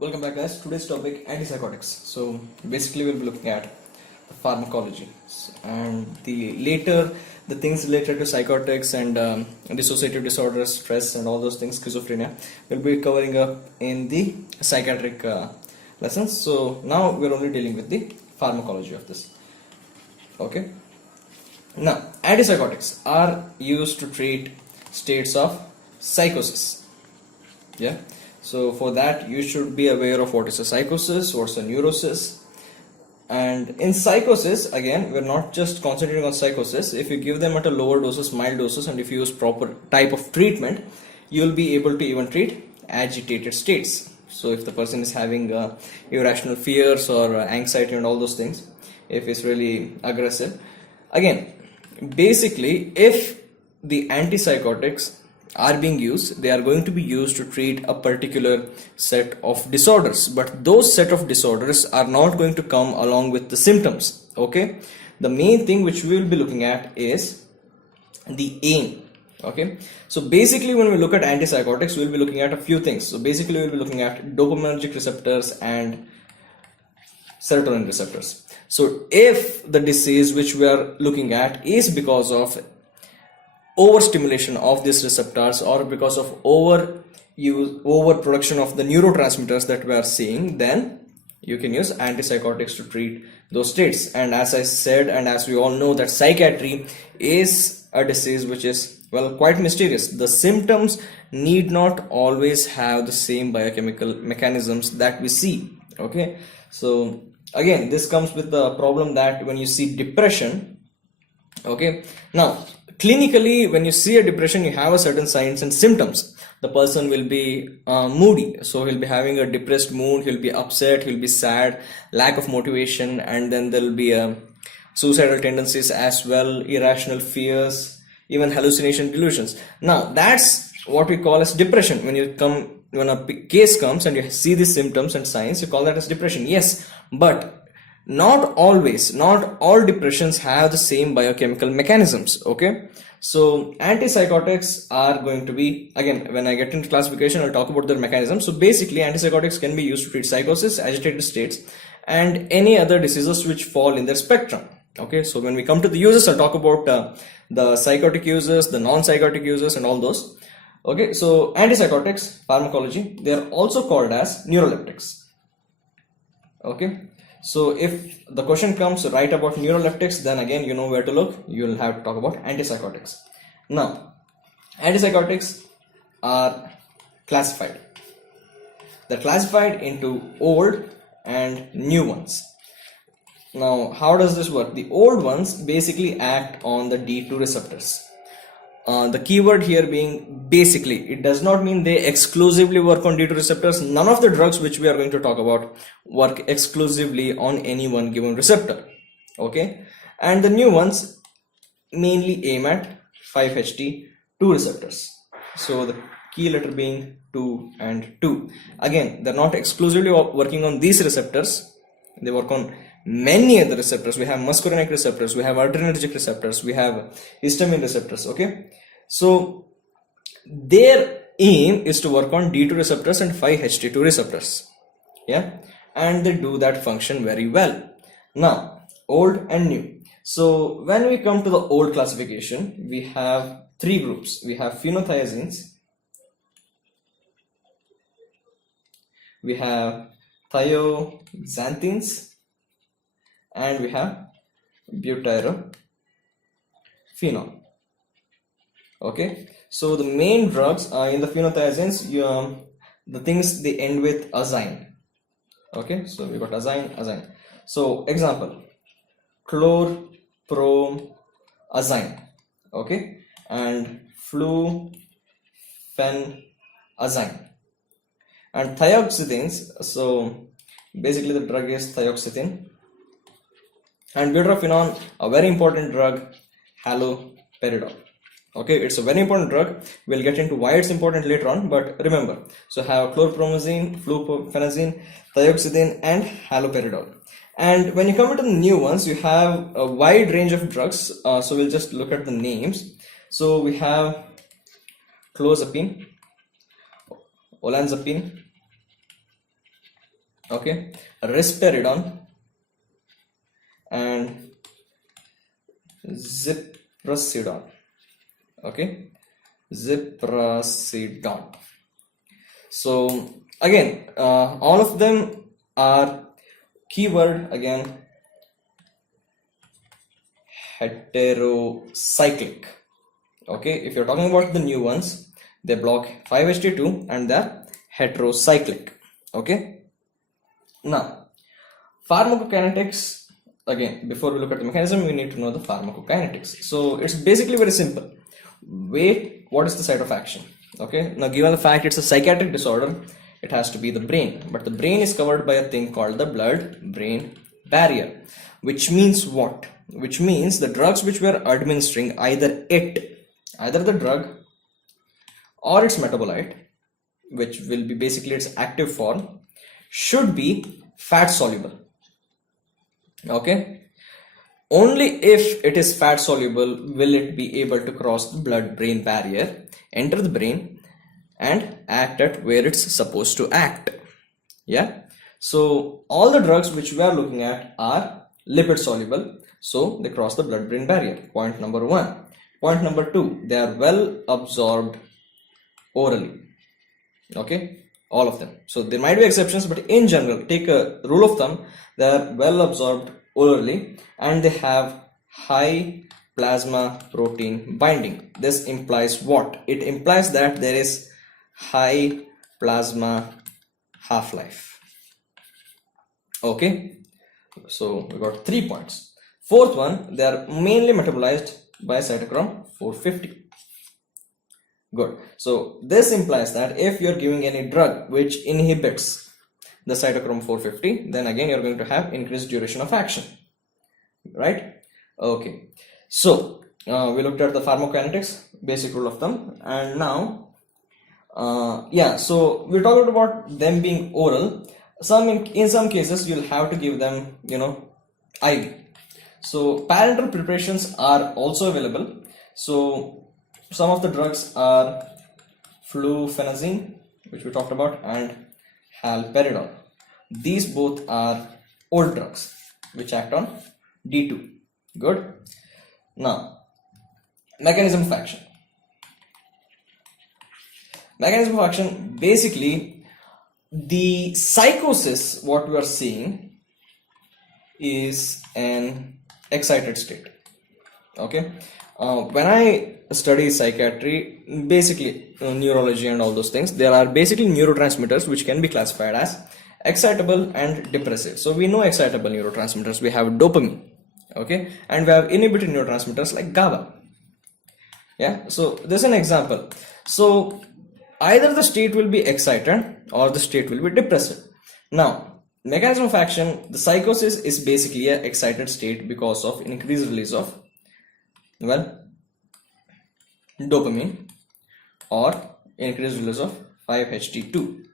Welcome back, guys. Today's topic, antipsychotics. So basically we'll be looking at the pharmacology and the things related to psychotics and dissociative disorders, stress and all those things, schizophrenia, we'll be covering up in the psychiatric lessons. So now we're only dealing with the pharmacology of this. Okay. Now, antipsychotics are used to treat states of psychosis. Yeah. So for that you should be aware of what is a psychosis, what's a neurosis. And in psychosis, again, we're not just concentrating on psychosis. If you give them at a lower doses, mild doses, and if you use proper type of treatment, you'll be able to even treat agitated states. So if the person is having irrational fears or anxiety and all those things, if it's really aggressive, again, basically if the antipsychotics are being used, they are going to be used to treat a particular set of disorders, but those set of disorders are not going to come along with the symptoms. Okay, the main thing which we will be looking at is the aim. Okay, so basically when we look at antipsychotics, we will be looking at a few things. So basically we will be looking at dopaminergic receptors and serotonin receptors. So if the disease which we are looking at is because of overstimulation of these receptors or because of overproduction of the neurotransmitters that we are seeing, then you can use antipsychotics to treat those states. And as I said, and as we all know, that psychiatry is a disease which is, well, quite mysterious. The symptoms need not always have the same biochemical mechanisms that we see. Okay, so again, this comes with the problem that when you see depression, okay, now clinically, when you see a depression, you have a certain signs and symptoms. The person will be moody, so he'll be having a depressed mood, he'll be upset, he'll be sad, lack of motivation, and then there'll be suicidal tendencies as well, irrational fears, even hallucination, delusions. Now, that's what we call as depression. When a case comes and you see these symptoms and signs, you call that as depression. Yes, but not all depressions have the same biochemical mechanisms. Okay, so antipsychotics are going to be, again, when I get into classification, I'll talk about their mechanism. So basically antipsychotics can be used to treat psychosis, agitated states, and any other diseases which fall in their spectrum. Okay, so when we come to the uses, I'll talk about the psychotic uses, the non-psychotic uses, and all those. Okay, so antipsychotics, pharmacology, they are also called as neuroleptics. Okay, so if the question comes right about neuroleptics, then again you know where to look. You'll have to talk about antipsychotics. Now, antipsychotics are classified. They're classified into old and new ones. Now, how does this work? The old ones basically act on the D2 receptors. The keyword here being basically, it does not mean they exclusively work on D2 receptors. None of the drugs which we are going to talk about work exclusively on any one given receptor. Okay, and the new ones mainly aim at 5-HT2 receptors. So the key letter being 2 and 2. Again, they're not exclusively working on these receptors. They work on many other receptors. We have muscarinic receptors, we have adrenergic receptors, we have histamine receptors. Okay, so their aim is to work on D2 receptors and 5-HT2 receptors. Yeah, and they do that function very well. Now, old and new. So when we come to the old classification, we have three groups. We have phenothiazines, we have thioxanthines, and we have butyraphenol. Okay, so the main drugs are in the phenothiazines, the things they end with azine. Okay, so we got azine. So example, chlorpromazine, okay, and fluphenazine. And thioxetines, so basically the drug is thioxetine. And butyraphenol, a very important drug, haloperidol. Okay, it's a very important drug. We'll get into why it's important later on, but remember, so have chlorpromazine, fluphenazine, thioxetine, and haloperidol. And when you come to the new ones, you have a wide range of drugs. So we'll just look at the names. So we have clozapine, olanzapine, okay, risperidone and ziprasidone, okay, ziprasidone. So again, all of them are keyword again heterocyclic. Okay, if you're talking about the new ones, they block 5-HT2 and they're heterocyclic. Okay, now pharmacokinetics. Again, before we look at the mechanism, we need to know the pharmacokinetics. So it's basically very simple. Wait, what is the site of action? Okay, now given the fact it's a psychiatric disorder, it has to be the brain, but the brain is covered by a thing called the blood-brain barrier, which means what? Which means the drugs which we are administering, either the drug or its metabolite, which will be basically its active form, should be fat soluble. Okay, only if it is fat soluble will it be able to cross the blood-brain barrier, enter the brain and act at where it's supposed to act. Yeah, so all the drugs which we are looking at are lipid soluble, so they cross the blood-brain barrier. Point number one. Point number two, they are well absorbed orally. Okay, all of them. So there might be exceptions, but in general, take a rule of thumb, they are well absorbed orally and they have high plasma protein binding. This implies what? It implies that there is high plasma half-life. Okay, so we got 3 points. Fourth one, they are mainly metabolized by cytochrome 450. Good. So this implies that if you're giving any drug which inhibits the cytochrome 450, then again you're going to have increased duration of action, right? Okay, so we looked at the pharmacokinetics, basic rule of thumb, and now so we talked about them being oral. In some cases you'll have to give them, IV. So parenteral preparations are also available. So some of the drugs are flufenazine, which we talked about, and haloperidol. These both are old drugs which act on D2. Good. Now, mechanism of action. Mechanism of action, basically the psychosis what we are seeing is an excited state. Okay, when I study psychiatry, basically neurology and all those things, there are basically neurotransmitters which can be classified as excitable and depressive. So we know excitable neurotransmitters, we have dopamine, okay, and we have inhibitory neurotransmitters like GABA. Yeah, so this is an example. So either the state will be excited or the state will be depressive. Now, mechanism of action, the psychosis is basically an excited state because of increased release of, dopamine or increased release of 5-HT2.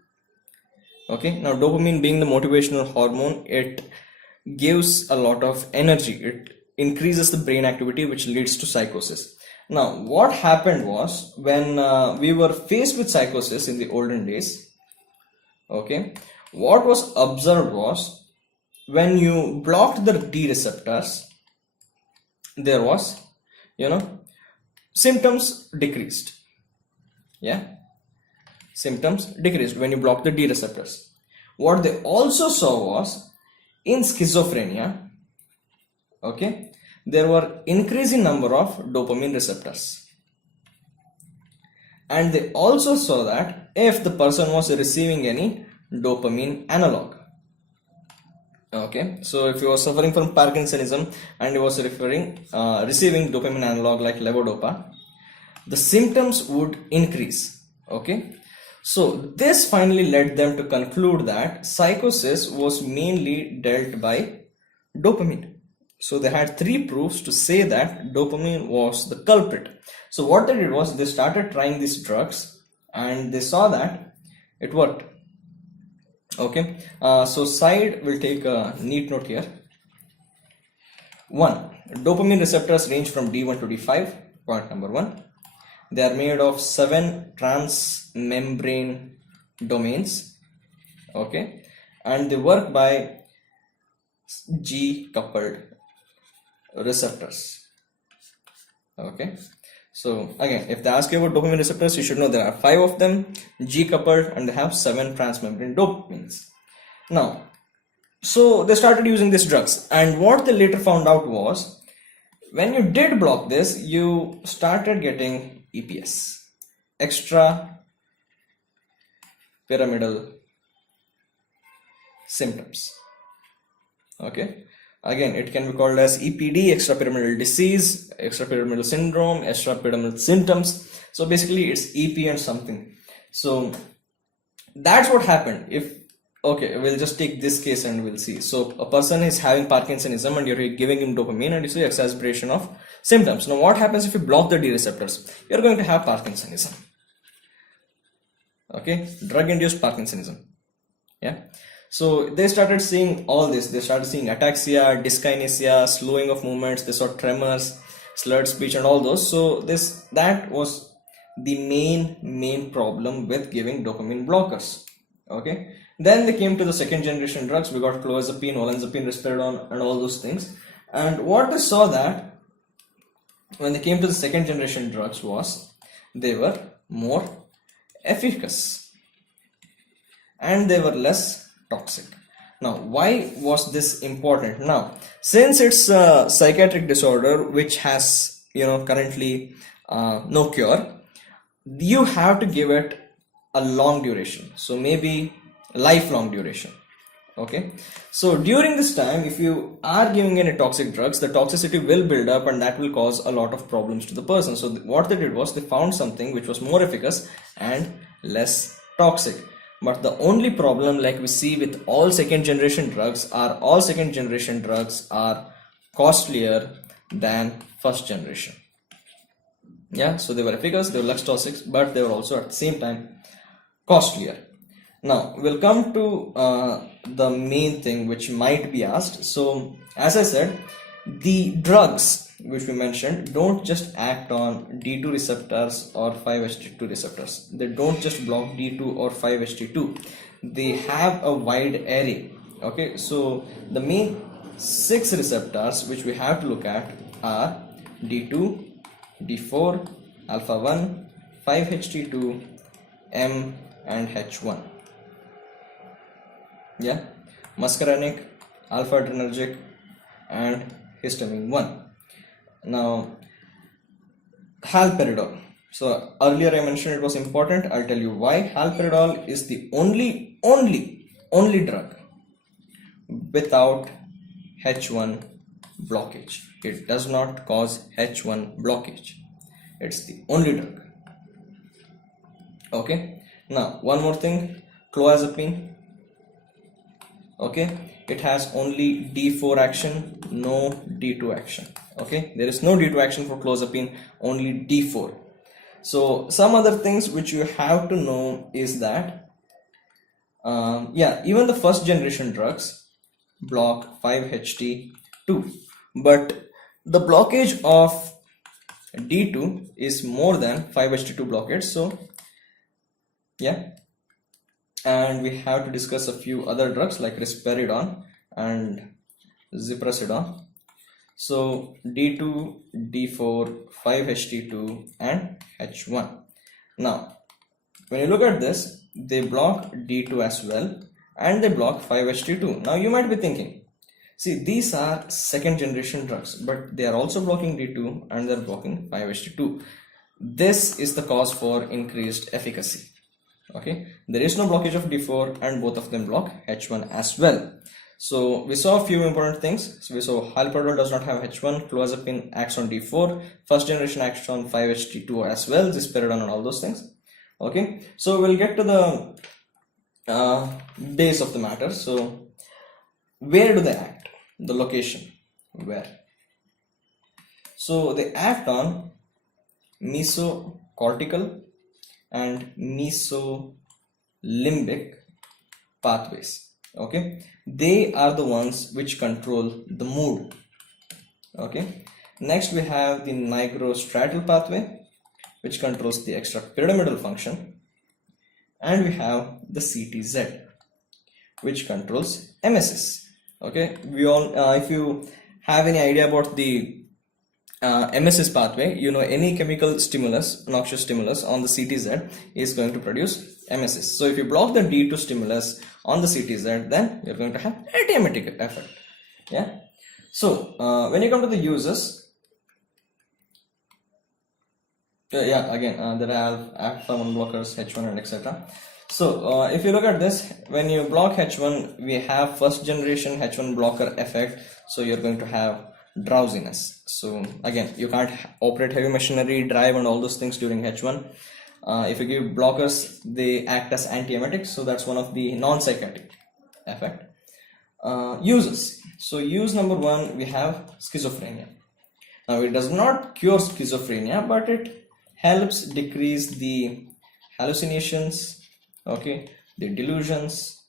Okay, now dopamine being the motivational hormone, it gives a lot of energy. It increases the brain activity, which leads to psychosis. Now, what happened was when we were faced with psychosis in the olden days, okay, what was observed was when you blocked the D receptors, there was, symptoms decreased. Yeah, symptoms decreased when you block the D receptors. What they also saw was in schizophrenia, okay, there were increasing number of dopamine receptors, and they also saw that if the person was receiving any dopamine analog, okay, so if he was suffering from Parkinsonism and he was receiving dopamine analog like levodopa, the symptoms would increase. Okay, so this finally led them to conclude that psychosis was mainly dealt by dopamine. So they had 3 proofs to say that dopamine was the culprit. So what they did was they started trying these drugs and they saw that it worked. Okay, so side will take a neat note here. 1. Dopamine receptors range from D1 to D5. Point number 1. They are made of 7 transmembrane domains. Okay, and they work by G coupled receptors. Okay, so again, if they ask you about dopamine receptors, you should know there are 5 of them, G coupled, and they have 7 transmembrane dopamines. Now, so they started using these drugs, and what they later found out was when you did block this, you started getting EPS, extra pyramidal symptoms. Okay, again, it can be called as EPD, extrapyramidal disease, extrapyramidal syndrome, extrapyramidal symptoms. So basically it's EP and something. So that's what happened. If, okay, we'll just take this case and we'll see. So a person is having Parkinsonism and you're giving him dopamine and you see exacerbation of symptoms. Now what happens if you block the D receptors? You're going to have Parkinsonism. Okay, drug-induced Parkinsonism. Yeah. So they started seeing all this. They started seeing ataxia, dyskinesia, slowing of movements. They saw tremors, slurred speech, and all those. So that was the main problem with giving dopamine blockers. Okay. Then they came to the second generation drugs. We got clozapine, olanzapine, risperidone, and all those things. And what they saw that when they came to the second generation drugs was they were more efficacious and they were less toxic. Now, why was this important? Now, since it's a psychiatric disorder which has, currently no cure, you have to give it a long duration. So maybe lifelong duration. Okay. So during this time, if you are giving any toxic drugs, the toxicity will build up and that will cause a lot of problems to the person. So what they did was they found something which was more efficacious and less toxic. But the only problem, like we see with all second generation drugs, are costlier than first generation. Yeah, so they were efficacious, they were less toxic, but they were also at the same time costlier. Now we'll come to the main thing which might be asked. So as I said, the drugs which we mentioned don't just act on D2 receptors or 5-HT2 receptors. They don't just block D2 or 5-HT2. They have a wide array. Okay, so the main 6 receptors which we have to look at are D2, D4, alpha 1, 5-HT2, M, and H1. Yeah, muscarinic, alpha adrenergic, and histamine 1. Now, haloperidol. So earlier I mentioned it was important. I'll tell you why. Haloperidol is the only drug without H1 blockage. It does not cause H1 blockage. It's the only drug. Okay. Now, one more thing. Clozapine. Okay. It has only D4 action, no D2 action. Okay, there is no D2 action for clozapine, only D4. So some other things which you have to know is that even the first generation drugs block 5-HT2, but the blockage of D2 is more than 5-HT2 blockage. So yeah, and we have to discuss a few other drugs like risperidone and ziprasidone. So D2, D4, 5-HT2 and H1. Now, when you look at this, they block D2 as well and they block 5-HT2. Now you might be thinking, see, these are second generation drugs, but they are also blocking D2 and they're blocking 5-HT2. This is the cause for increased efficacy. Okay, there is no blockage of D4 and both of them block H1 as well. So we saw a few important things. So we saw haloperidol does not have H1, clozapine acts on D4, first generation acts on 5-HT2 as well, risperidone and all those things. Okay, so we'll get to the base of the matter. So where do they act? The location, where? So they act on mesocortical and mesolimbic pathways. Okay, they are the ones which control the mood. Okay, next we have the nigrostriatal pathway which controls the extrapyramidal function, and we have the CTZ which controls emesis. Okay, we all if you have any idea about the emesis pathway, you know any chemical stimulus, noxious stimulus on the CTZ is going to produce emesis. So if you block the D2 stimulus on the CTZ, then you're going to have antiemetic effect. Yeah. So when you come to the uses, again there are alpha 1 blockers, H1 and etc. So if you look at this, when you block H1, we have first generation H1 blocker effect. So you're going to have drowsiness. So again, you can't operate heavy machinery, drive and all those things during H1. If you give blockers, they act as antiemetics. So that's one of the non-psychotic effect. Uses. So use number 1, we have schizophrenia. Now it does not cure schizophrenia, but it helps decrease the hallucinations, okay, the delusions,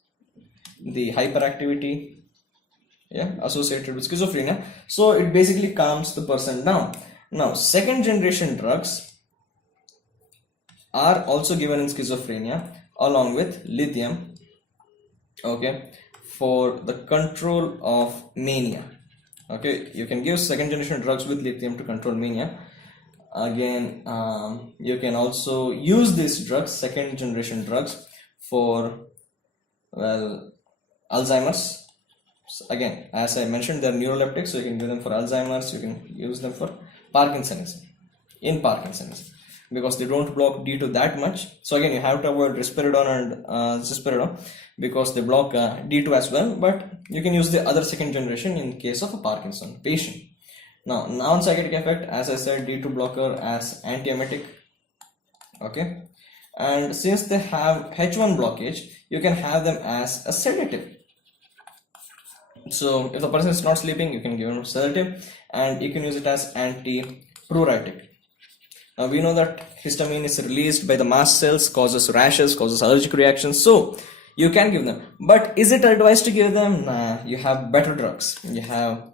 the hyperactivity, associated with schizophrenia. So it basically calms the person down. Now second generation drugs are also given in schizophrenia along with lithium, okay, for the control of mania. Okay, you can give second generation drugs with lithium to control mania. Again, you can also use these drugs, second generation drugs, for Alzheimer's. So again, as I mentioned, they're neuroleptics, so you can give them for Alzheimer's, you can use them for Parkinsonism, in Parkinsonism, because they don't block D2 that much. So again, you have to avoid risperidone and zisperidone because they block D2 as well, but you can use the other second generation in case of a Parkinson patient. Now, non-psychotic effect, as I said, D2 blocker as antiemetic, okay, and since they have H1 blockage, you can have them as a sedative. So if the person is not sleeping, you can give him sedative, and you can use it as antipruritic. Now we know that histamine is released by the mast cells, causes rashes, causes allergic reactions, so you can give them. But is it advised to give them? Nah, you have better drugs. You have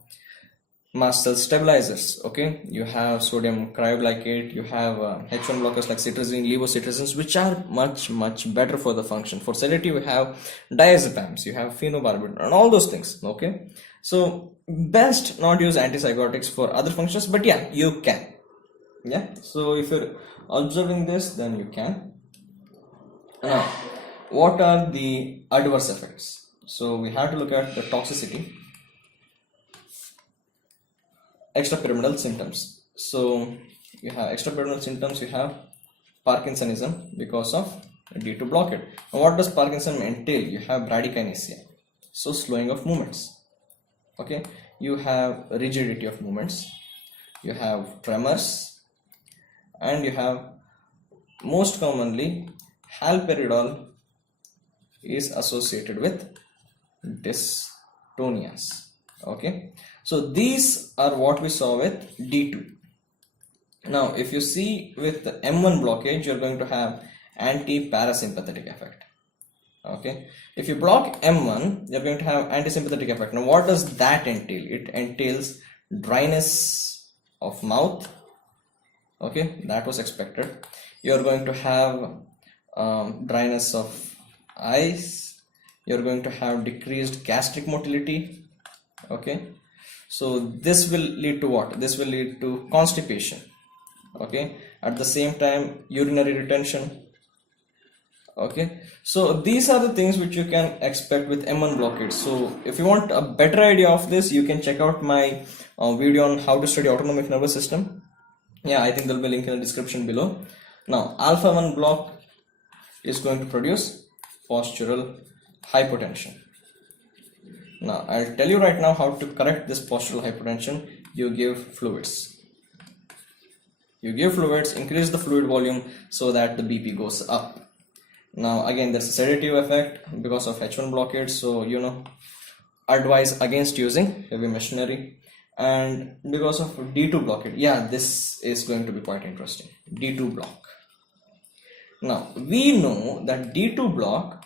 mast cell stabilizers, okay, you have sodium cryoglycate, you have H1 blockers like cetirizine, levocetirizines, which are much better for the function. For sedative, you have diazepams, you have phenobarbital and all those things, okay. So best not use antipsychotics for other functions, but yeah, you can. Yeah, so if you're observing this, then you can. Now, what are the adverse effects? So we have to look at the toxicity, extrapyramidal symptoms. So you have extrapyramidal symptoms, you have Parkinsonism because of D2 blockade. Now what does Parkinson entail? You have bradykinesia, so slowing of movements, okay, you have rigidity of movements, you have tremors, and you have most commonly haloperidol is associated with dystonias, okay. So these are what we saw with D2. Now if you see with the M1 blockage, you're going to have anti-parasympathetic effect, okay. If you block M1, you're going to have anti-sympathetic effect. Now what does that entail? It entails dryness of mouth, okay, that was expected. You're going to have dryness of eyes, you're going to have decreased gastric motility, okay. So this will lead to what? This will lead to constipation, okay, at the same time urinary retention, okay. So these are the things which you can expect with M1 blockade. So if you want a better idea of this, you can check out my video on how to study autonomic nervous system. Yeah, I think there will be a link in the description below. Now alpha 1 block is going to produce postural hypotension. Now I'll tell you right now how to correct this postural hypotension. You give fluids. You give fluids, increase the fluid volume so that the BP goes up. Now again, there's a sedative effect because of H1 blockade, so you know, advise against using heavy machinery. And because of D2 blockade, yeah, this is going to be quite interesting. D2 block. Now we know that D2 block,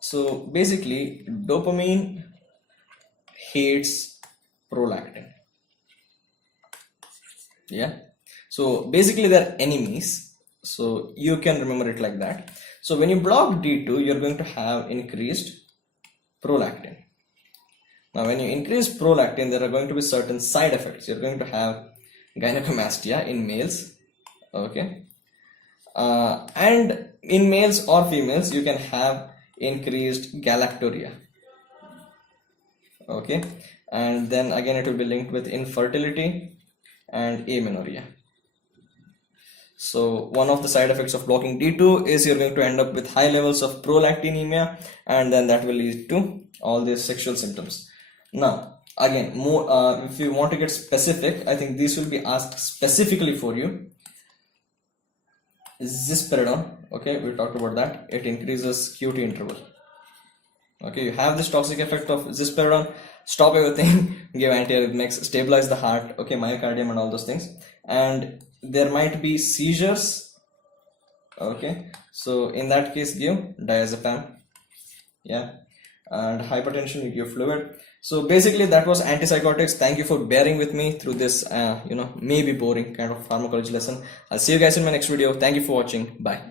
so basically dopamine hates prolactin. Yeah, so basically they're enemies, so you can remember it like that. So when you block D2, you're going to have increased prolactin. Now when you increase prolactin, there are going to be certain side effects. You're going to have gynecomastia in males, okay, and in males or females you can have increased galactorrhea, okay, and then again it will be linked with infertility and amenorrhea. So one of the side effects of blocking D2 is you're going to end up with high levels of prolactinemia, and then that will lead to all these sexual symptoms. Now again, more if you want to get specific, I think these will be asked specifically for you. Zisperidone, okay, we talked about that. It increases QT interval. Okay, you have this toxic effect of zisperidone. Stop everything, give antiarrhythmics, stabilize the heart, okay, myocardium and all those things. And there might be seizures, okay, so in that case give diazepam, yeah, and hypertension you give fluid. So basically that was antipsychotics. Thank you for bearing with me through this maybe boring kind of pharmacology lesson. I'll see you guys in my next video. Thank you for watching. Bye.